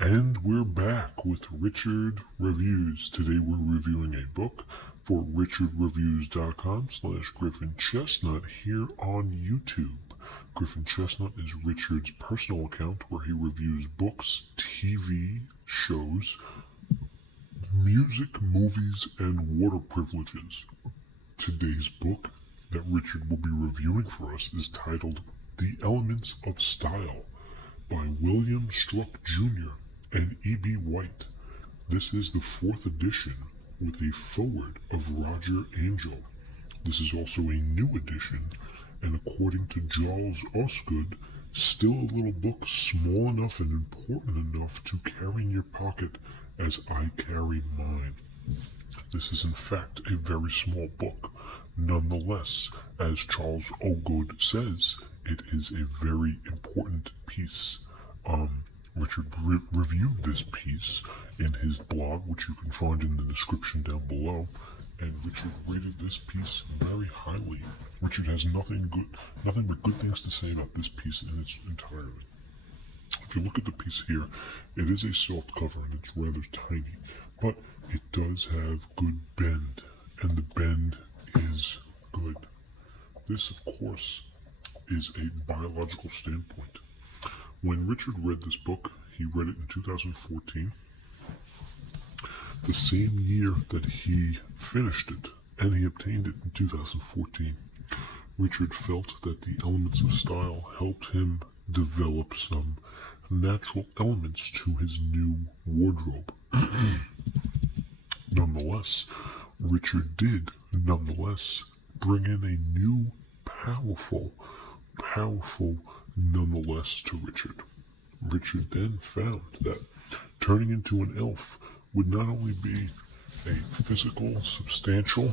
And we're back with Richard Reviews. Today we're reviewing a book for richardreviews.com/Griffin Chestnut here on YouTube. Griffin Chestnut is Richard's personal account where he reviews books, TV shows, music, movies, and water privileges. Today's book that Richard will be reviewing for us is titled The Elements of Style by William Strunk Jr. and E.B. White. This is the 4th edition with a foreword of Roger Angell. This is also a new edition, and according to Charles Osgood, still a little book small enough and important enough to carry in your pocket as I carry mine. This is in fact a very small book. Nonetheless, as Charles Osgood says, it is a very important piece. Richard reviewed this piece in his blog, which you can find in the description down below, and Richard rated this piece very highly. Richard has nothing but good things to say about this piece in its entirety. If you look at the piece here, it is a soft cover and it's rather tiny, but it does have good bend, and the bend is good. This, of course, is a biological standpoint. When Richard read this book, he read it in 2014, the same year that he finished it, and he obtained it in 2014. Richard felt that the elements of style helped him develop some natural elements to his new wardrobe. Nonetheless, Richard did bring in a new powerful nonetheless to Richard. Richard then found that turning into an elf would not only be a physical, substantial,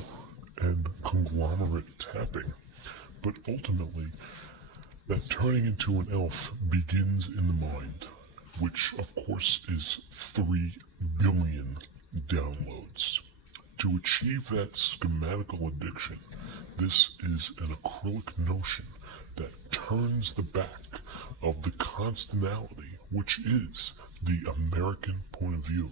and conglomerate tapping, but ultimately that turning into an elf begins in the mind, which of course is 3 billion downloads. To achieve that schematical addiction, this is an acrylic notion that turns the back of the constantly, which is the American point of view.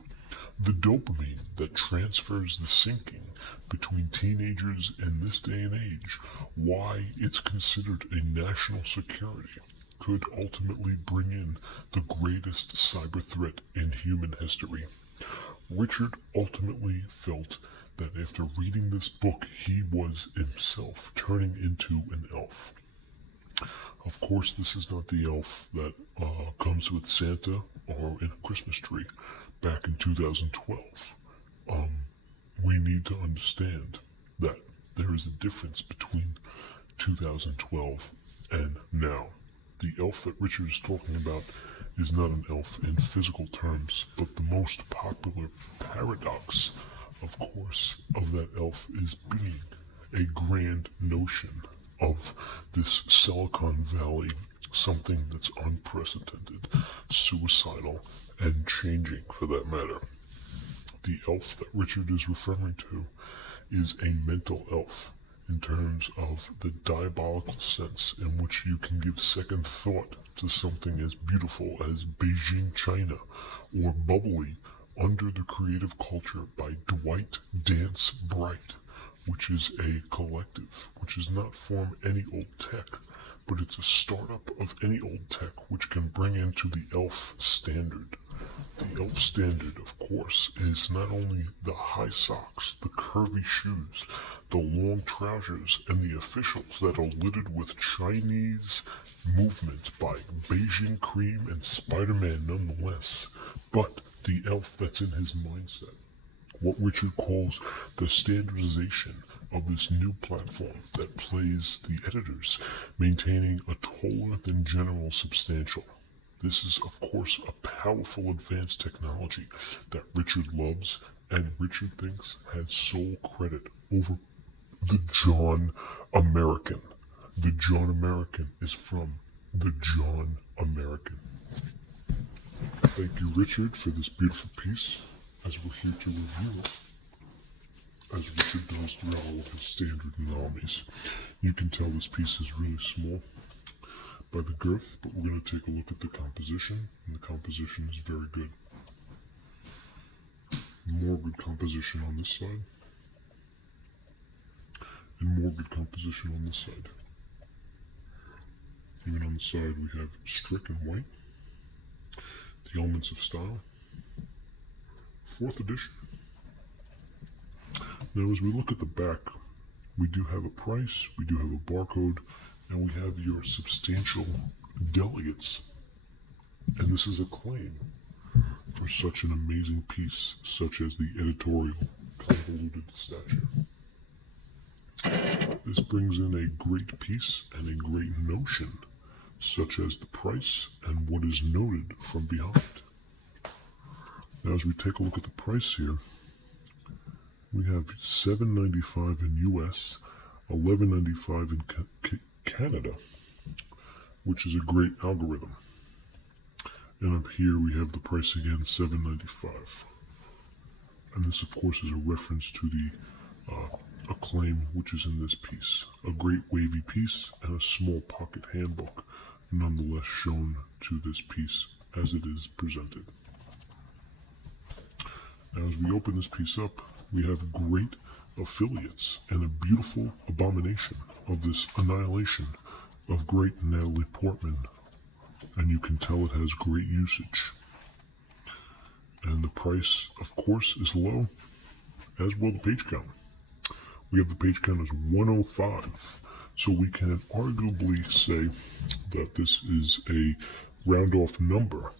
The dopamine that transfers the syncing between teenagers in this day and age, why it's considered a national security, could ultimately bring in the greatest cyber threat in human history. Richard ultimately felt that after reading this book, he was himself turning into an elf. Of course, this is not the elf that comes with Santa or in a Christmas tree back in 2012. We need to understand that there is a difference between 2012 and now. The elf that Richard is talking about is not an elf in physical terms, but the most popular paradox, of course, of that elf is being a grand notion of this Silicon Valley, something that's unprecedented, suicidal, and changing for that matter. The elf that Richard is referring to is a mental elf in terms of the diabolical sense in which you can give second thought to something as beautiful as Beijing China or Bubbly Under the Creative Culture by Dwight Dance Bright, which is a collective which is not from any old tech, but it's a startup of any old tech which can bring into the elf standard. The elf standard, of course, is not only the high socks, the curvy shoes, the long trousers, and the officials that are littered with Chinese movement by Beijing Cream and Spider-Man nonetheless, but the elf that's in his mindset. What Richard calls the standardization of this new platform that plays the editors, maintaining a taller than general substantial. This is, of course, a powerful advanced technology that Richard loves and Richard thinks has sole credit over the John American. The John American is from the John American. Thank you, Richard, for this beautiful piece, as we're here to review it, as Richard does throughout all of his standard anomalies. You can tell this piece is really small by the girth, but we're going to take a look at the composition, and the composition is very good. More good composition on this side. And more good composition on this side. Even on the side we have Strunk in white. The Elements of Style. 4th edition. Now as we look at the back, we do have a price, we do have a barcode, and we have your substantial delegates. And this is a claim for such an amazing piece, such as the editorial convoluted stature. This brings in a great piece and a great notion, such as the price and what is noted from behind. Now as we take a look at the price here, we have $7.95 in US, $11.95 in Canada, which is a great algorithm. And up here we have the price again, $7.95. And this of course is a reference to the acclaim which is in this piece. A great wavy piece and a small pocket handbook nonetheless shown to this piece as it is presented. Now as we open this piece up, we have great affiliates and a beautiful abomination of this annihilation of great Natalie Portman. And you can tell it has great usage. And the price, of course, is low, as well the page count. We have the page count as 105, so we can arguably say that this is a round-off number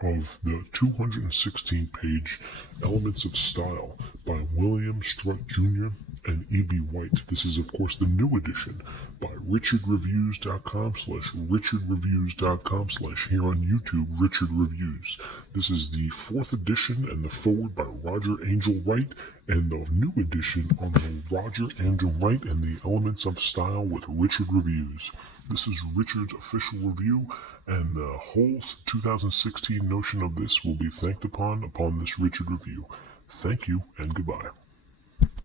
of the 216-page Elements of Style by William Strunk Jr. and E.B. White. This is, of course, the new edition by richardreviews.com/richardreviews.com/ here on YouTube, Richard Reviews. This is the 4th edition and the forward by Roger Angel Wright, and the new edition on the Roger Angel Wright and the Elements of Style with Richard Reviews. This is Richard's official review, and the whole 2016 notion of this will be thanked upon this Richard review. Thank you and goodbye.